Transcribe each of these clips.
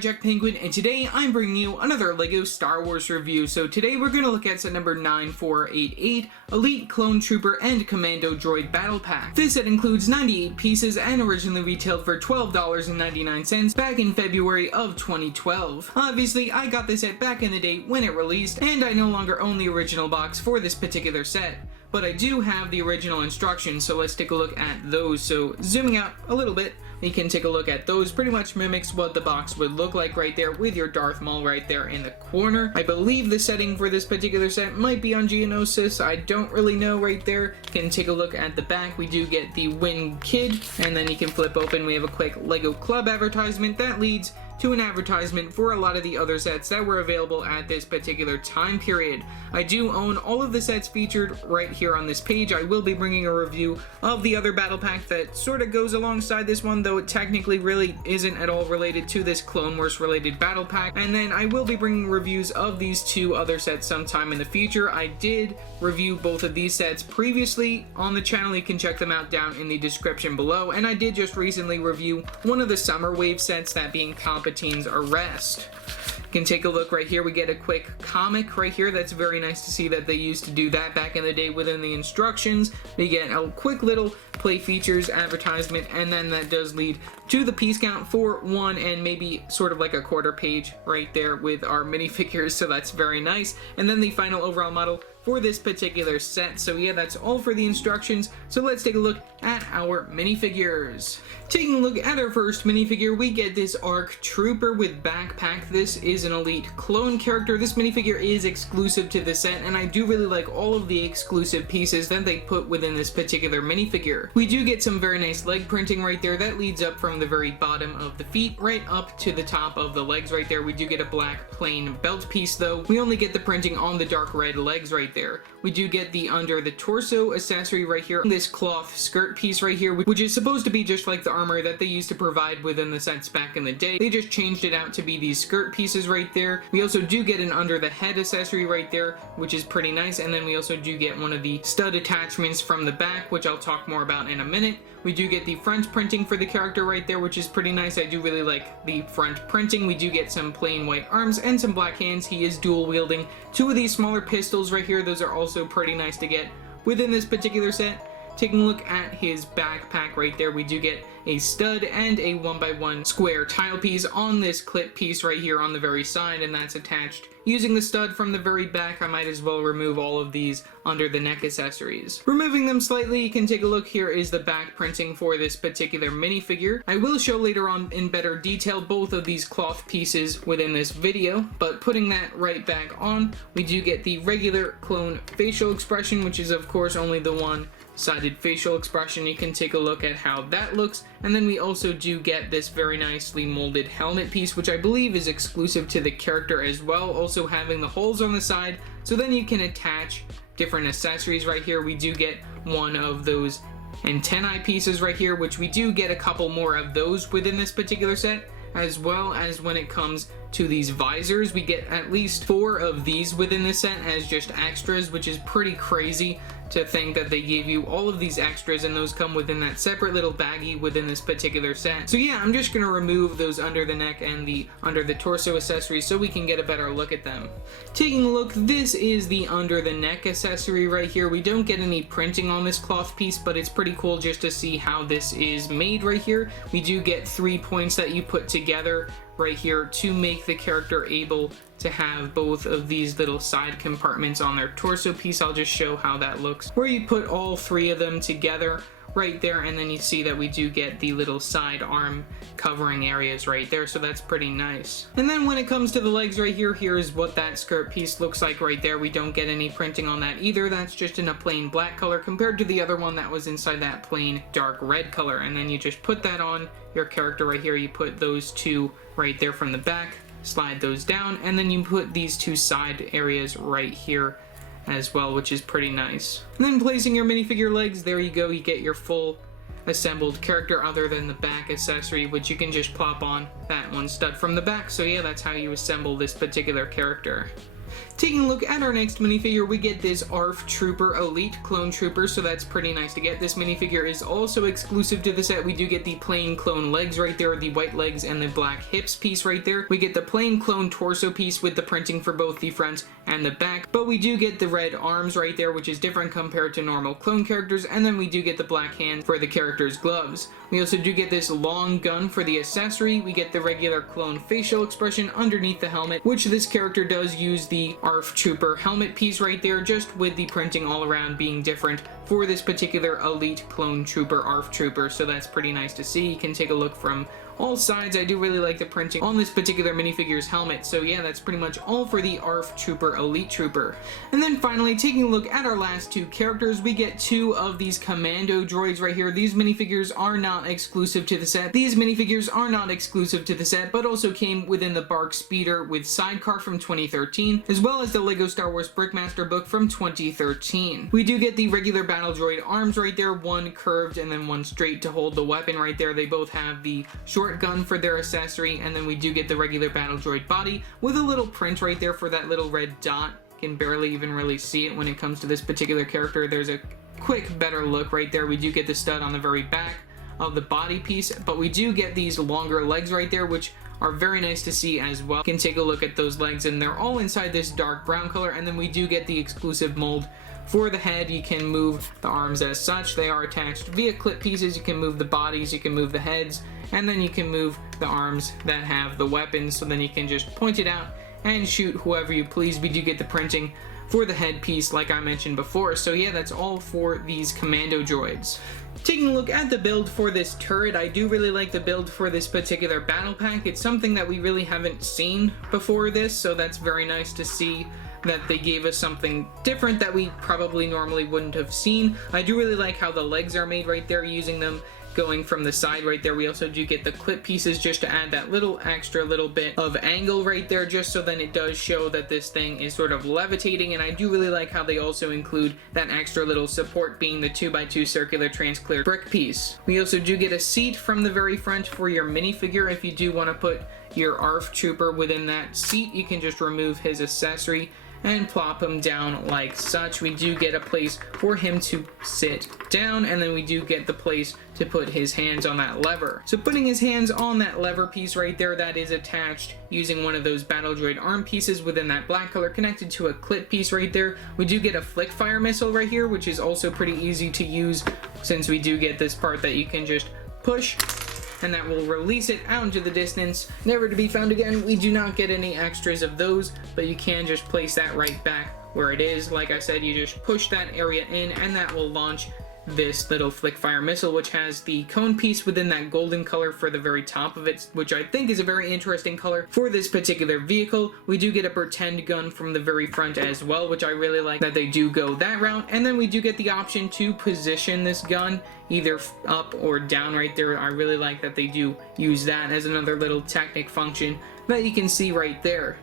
Jack Penguin, and today I'm bringing you another LEGO Star Wars review. So today we're going to look at set number 9488, Elite Clone Trooper and Commando Droid Battle Pack. This set includes 98 pieces and originally retailed for $12.99 back in February of 2012. Obviously, I got this set back in the day when it released, and I no longer own the original box for this particular set. But I do have the original instructions, so let's take a look at those. So zooming out a little bit, we can take a look at those. Pretty much mimics what the box would look like right there with your Darth Maul right there in the corner. I believe the setting for this particular set might be on Geonosis. I don't really know right there. You can take a look at the back. We do get the Win Kid, and then you can flip open. We have a quick LEGO Club advertisement that leads to an advertisement for a lot of the other sets that were available at this particular time period. I do own all of the sets featured right here on this page. I will be bringing a review of the other battle pack that sort of goes alongside this one, though it technically really isn't at all related to this Clone Wars related battle pack. And then I will be bringing reviews of these two other sets sometime in the future. I did review both of these sets previously on the channel. You can check them out down in the description below. And I did just recently review one of the Summer Wave sets, that being Palpatine's Arrest. You can take a look right here. We get a quick comic right here. That's very nice to see that they used to do that back in the day within the instructions. We get a quick little play features advertisement, and then that does lead to the piece count for one and maybe sort of like a quarter page right there with our minifigures, so that's very nice. And then the final overall model for this particular set. So yeah, that's all for the instructions. So let's take a look at our minifigures. Taking a look at our first minifigure, we get this ARC Trooper with backpack. This is an Elite clone character. This minifigure is exclusive to the set, and I do really like all of the exclusive pieces that they put within this particular minifigure. We do get some very nice leg printing right there that leads up from the very bottom of the feet right up to the top of the legs right there. We do get a black plain belt piece though. We only get the printing on the dark red legs right there. We do get the under the torso accessory right here, this cloth skirt piece right here, which is supposed to be just like the armor that they used to provide within the sets back in the day. They just changed it out to be these skirt pieces right there. We also do get an under the head accessory right there, which is pretty nice, and then we also do get one of the stud attachments from the back, which I'll talk more about in a minute. We do get the front printing for the character right there, which is pretty nice. I do really like the front printing. We do get some plain white arms and some black hands. He is dual wielding two of these smaller pistols right here. Those are also pretty nice to get within this particular set. Taking a look at his backpack right there, we do get a stud and a 1x1 square tile piece on this clip piece right here on the very side, and that's attached using the stud from the very back. I might as well remove all of these under the neck accessories. Removing them slightly, you can take a look. Here is the back printing for this particular minifigure. I will show later on in better detail both of these cloth pieces within this video, but putting that right back on, we do get the regular clone facial expression, which is of course only the one-sided facial expression. You can take a look at how that looks, and then we also do get this very nicely molded helmet piece, which I believe is exclusive to the character as well, also having the holes on the side, so then you can attach different accessories right here. We do get one of those antennae pieces right here, which we do get a couple more of those within this particular set, as well as when it comes to these visors, we get at least 4 of these within this set as just extras, which is pretty crazy to think that they gave you all of these extras and those come within that separate little baggie within this particular set. So yeah, I'm just going to remove those under the neck and the under the torso accessories so we can get a better look at them. Taking a look, this is the under the neck accessory right here. We don't get any printing on this cloth piece, but it's pretty cool just to see how this is made right here. We do get 3 points that you put together right here to make the character able to have both of these little side compartments on their torso piece. I'll just show how that looks, where you put all 3 of them together right there, and then you see that we do get the little side arm covering areas right there, so that's pretty nice. And then when it comes to the legs right here, here's what that skirt piece looks like right there. We don't get any printing on that either. That's just in a plain black color compared to the other one that was inside that plain dark red color, and then you just put that on your character right here. You put those 2 right there from the back, slide those down, and then you put these 2 side areas right here as well, which is pretty nice. And then placing your minifigure legs, there you go, you get your full assembled character other than the back accessory, which you can just plop on that one stud from the back. So yeah, that's how you assemble this particular character. Taking a look at our next minifigure, we get this ARF Trooper Elite Clone Trooper, so that's pretty nice to get. This minifigure is also exclusive to the set. We do get the plain clone legs right there, the white legs and the black hips piece right there. We get the plain clone torso piece with the printing for both the front and the back, but we do get the red arms right there, which is different compared to normal clone characters, and then we do get the black hand for the character's gloves. We also do get this long gun for the accessory. We get the regular clone facial expression underneath the helmet, which this character does use the ARF Trooper helmet piece right there, just with the printing all around being different for this particular Elite Clone Trooper ARF Trooper, so that's pretty nice to see. You can take a look from all sides. I do really like the printing on this particular minifigure's helmet, so yeah, that's pretty much all for the ARF Trooper Elite Trooper. And then finally, taking a look at our last two characters, we get two of these Commando Droids right here. These minifigures are not exclusive to the set. But also came within the Bark Speeder with Sidecar from 2013, as well as the LEGO Star Wars Brickmaster book from 2013. We do get the regular Battle Droid arms right there, one curved and then one straight to hold the weapon right there. They both have the short gun for their accessory, and then we do get the regular Battle Droid body with a little print right there for that little red dot. Can barely even really see it when it comes to this particular character. There's a quick better look right there. We do get the stud on the very back of the body piece, but we do get these longer legs right there, which are very nice to see as well. You can take a look at those legs, and they're all inside this dark brown color, and then we do get the exclusive mold for the head. You can move the arms as such. They are attached via clip pieces. You can move the bodies, you can move the heads, and then you can move the arms that have the weapons, so then you can just point it out and shoot whoever you please. We do get the printing for the head piece like I mentioned before. So yeah, that's all for these Commando Droids. Taking a look at the build for this turret, I do really like the build for this particular battle pack. It's something that we really haven't seen before this, so that's very nice to see that they gave us something different that we probably normally wouldn't have seen. I do really like how the legs are made right there, using them going from the side right there. We also do get the clip pieces just to add that little extra little bit of angle right there, just so then it does show that this thing is sort of levitating. And I do really like how they also include that extra little support being the 2x2 circular transclear brick piece. We also do get a seat from the very front for your minifigure. If you do want to put your ARF Trooper within that seat, you can just remove his accessory and plop him down like such. We do get a place for him to sit down, and then we do get the place to put his hands on that lever. So putting his hands on that lever piece right there, that is attached using one of those Battle Droid arm pieces within that black color, connected to a clip piece right there. We do get a flick fire missile right here, which is also pretty easy to use, since we do get this part that you can just push and that will release it out into the distance, never to be found again. We do not get any extras of those, but you can just place that right back where it is. Like I said, you just push that area in, and that will launch this little flick fire missile, which has the cone piece within that golden color for the very top of it, which I think is a very interesting color for this particular vehicle. We do get a pretend gun from the very front as well, which I really like that they do go that route. And then we do get the option to position this gun either up or down right there. I really like that they do use that as another little technic function that you can see right there.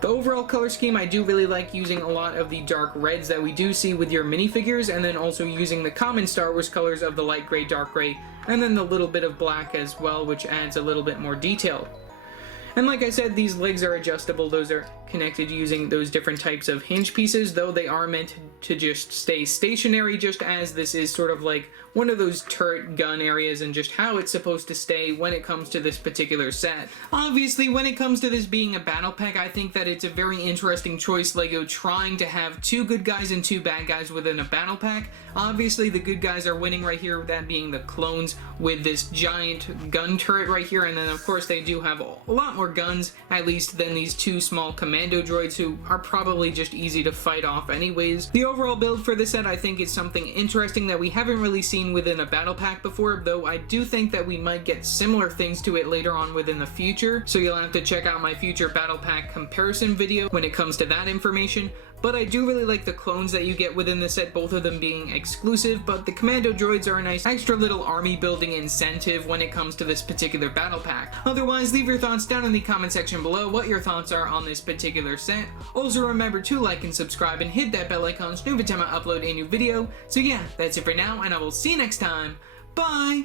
The overall color scheme, I do really like using a lot of the dark reds that we do see with your minifigures, and then also using the common Star Wars colors of the light gray, dark gray, and then the little bit of black as well, which adds a little bit more detail. And like I said, these legs are adjustable. Those are connected using those different types of hinge pieces, though they are meant to just stay stationary, just as this is sort of like one of those turret gun areas, and just how it's supposed to stay when it comes to this particular set. Obviously, when it comes to this being a battle pack, I think that it's a very interesting choice, LEGO trying to have two good guys and two bad guys within a battle pack. Obviously, the good guys are winning right here, that being the clones with this giant gun turret right here, and then of course they do have a lot more guns, at least, than these two small Commando Droids, who are probably just easy to fight off anyways. The overall build for this set, I think, is something interesting that we haven't really seen within a battle pack before, though I do think that we might get similar things to it later on within the future, so you'll have to check out my future battle pack comparison video when it comes to that information. But I do really like the clones that you get within the set, both of them being exclusive, but the Commando Droids are a nice extra little army building incentive when it comes to this particular battle pack. Otherwise, leave your thoughts down in the comment section below what your thoughts are on this particular set. Also remember to like and subscribe and hit that bell icon so every time I upload a new video. So yeah, that's it for now, and I will see you next time. Bye!